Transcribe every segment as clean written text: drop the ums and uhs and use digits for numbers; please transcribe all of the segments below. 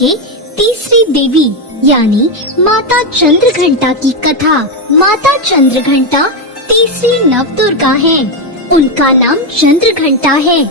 के तीसरी देवी यानी माता चंद्रघंटा की कथा। माता चंद्रघंटा तीसरी नवदुर्गा है। उनका नाम चंद्रघंटा है।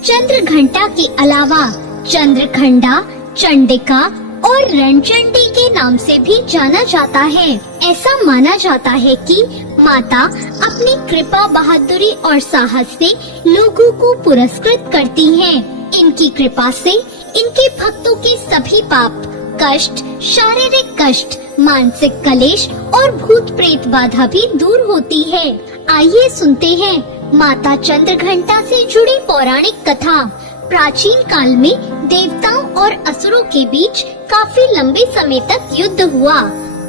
चंद्रघंटा के अलावा चंद्रखंडा, चंडिका और रणचंडी के नाम से भी जाना जाता है। ऐसा माना जाता है कि माता अपनी कृपा, बहादुरी और साहस से लोगों को पुरस्कृत करती हैं। इनकी कृपा से इनके भक्तों के सभी पाप, कष्ट, शारीरिक कष्ट, मानसिक कलेश और भूत प्रेत बाधा भी दूर होती है। आइए सुनते हैं माता चंद्रघंटा से जुड़ी पौराणिक कथा। प्राचीन काल में देवताओं और असुरों के बीच काफी लंबे समय तक युद्ध हुआ।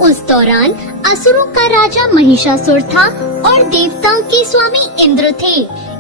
उस दौरान असुरों का राजा महिषासुर था और देवताओं के स्वामी इंद्र थे।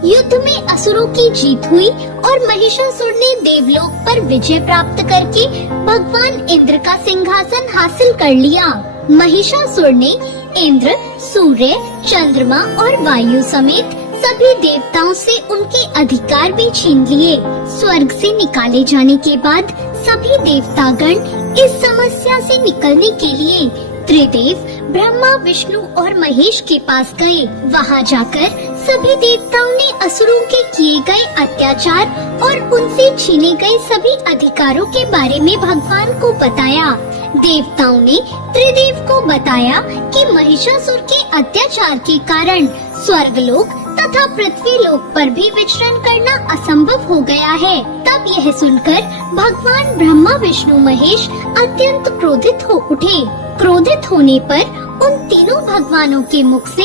युद्ध में असुरों की जीत हुई और महिषासुर ने देवलोक पर विजय प्राप्त करके भगवान इंद्र का सिंहासन हासिल कर लिया। महिषासुर ने इंद्र, सूर्य, चंद्रमा और वायु समेत सभी देवताओं से उनके अधिकार भी छीन लिए। स्वर्ग से निकाले जाने के बाद सभी देवतागण इस समस्या से निकलने के लिए त्रिदेव ब्रह्मा, विष्णु और महेश के पास गए। वहां जाकर सभी देवताओं ने असुरों के किए गए अत्याचार और उनसे छीने गए सभी अधिकारों के बारे में भगवान को बताया। देवताओं ने त्रिदेव को बताया कि महिषासुर के अत्याचार के कारण स्वर्गलोक तथा पृथ्वी लोक पर भी विचरण करना असंभव हो गया है। तब यह सुनकर भगवान ब्रह्मा, विष्णु, महेश अत्यंत क्रोधित हो उठे। क्रोधित होने पर उन तीनों भगवानों के मुख से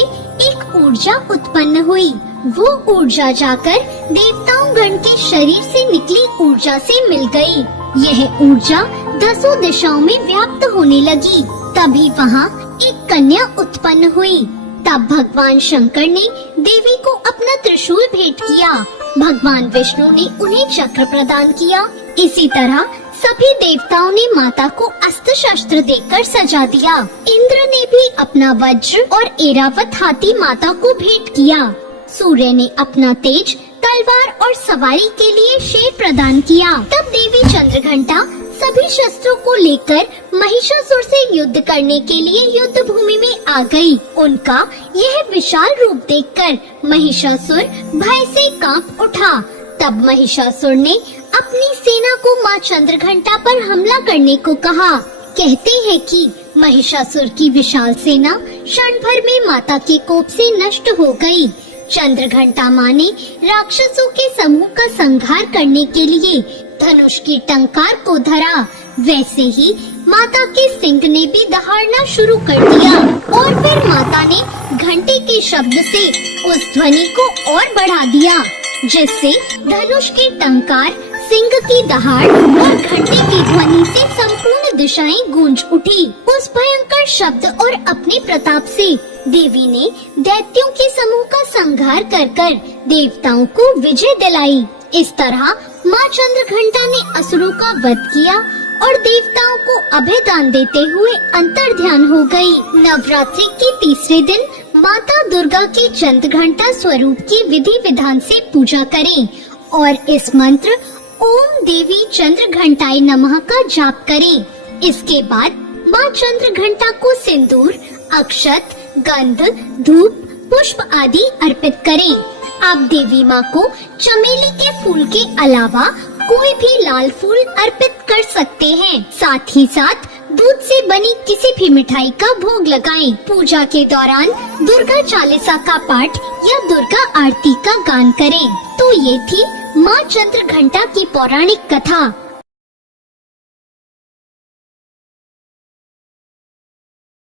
एक ऊर्जा उत्पन्न हुई। वो ऊर्जा जाकर देवताओं गण के शरीर से निकली ऊर्जा से मिल गई। यह ऊर्जा 10 दिशाओं में व्याप्त होने लगी। तभी वहाँ एक कन्या उत्पन्न हुई। तब भगवान शंकर ने देवी को अपना त्रिशूल भेंट किया। भगवान विष्णु ने उन्हें चक्र प्रदान किया। इसी तरह सभी देवताओं ने माता को अस्त्र शस्त्र देकर सजा दिया। इंद्र ने भी अपना वज्र और ऐरावत हाथी माता को भेंट किया। सूर्य ने अपना तेज, तलवार और सवारी के लिए शेर प्रदान किया। तब देवी चंद्रघंटा सभी शस्त्रों को लेकर महिषासुर से युद्ध करने के लिए युद्ध भूमि में आ गई। उनका यह विशाल रूप देखकर महिषासुर भय से कांप उठा। तब महिषासुर ने अपनी सेना को मां चंद्रघंटा पर हमला करने को कहा। कहते हैं कि महिषासुर की विशाल सेना क्षण भर में माता के कोप से नष्ट हो गई। चंद्रघंटा मां ने राक्षसों के समूह का संहार करने के लिए धनुष की टंकार को धरा। वैसे ही माता के सिंह ने भी दहाड़ना शुरू कर दिया और फिर माता ने घंटे के शब्द से उस ध्वनि को और बढ़ा दिया, जिससे धनुष की टंकार, सिंह की दहाड़ और घंटे की ध्वनि से संपूर्ण दिशाएं गूंज उठी। उस भयंकर शब्द और अपने प्रताप से देवी ने दैत्यों के समूह का संहार कर देवताओं को विजय दिलाई। इस तरह मां चंद्रघंटा ने असुरों का वध किया और देवताओं को अभय दान देते हुए अंतर्ध्यान हो गई। नवरात्रि के तीसरे दिन माता दुर्गा के चंद्रघंटा स्वरूप की विधि विधान से पूजा करें और इस मंत्र ओम देवी चंद्रघंटाय नमः का जाप करें। इसके बाद मां चंद्रघंटा को सिंदूर, अक्षत, गंध, धूप, पुष्प आदि अर्पित करें। आप देवी माँ को चमेली के फूल के अलावा कोई भी लाल फूल अर्पित कर सकते हैं। साथ ही साथ दूध से बनी किसी भी मिठाई का भोग लगाएं। पूजा के दौरान दुर्गा चालीसा का पाठ या दुर्गा आरती का गान करें। तो ये थी माँ चंद्रघंटा की पौराणिक कथा।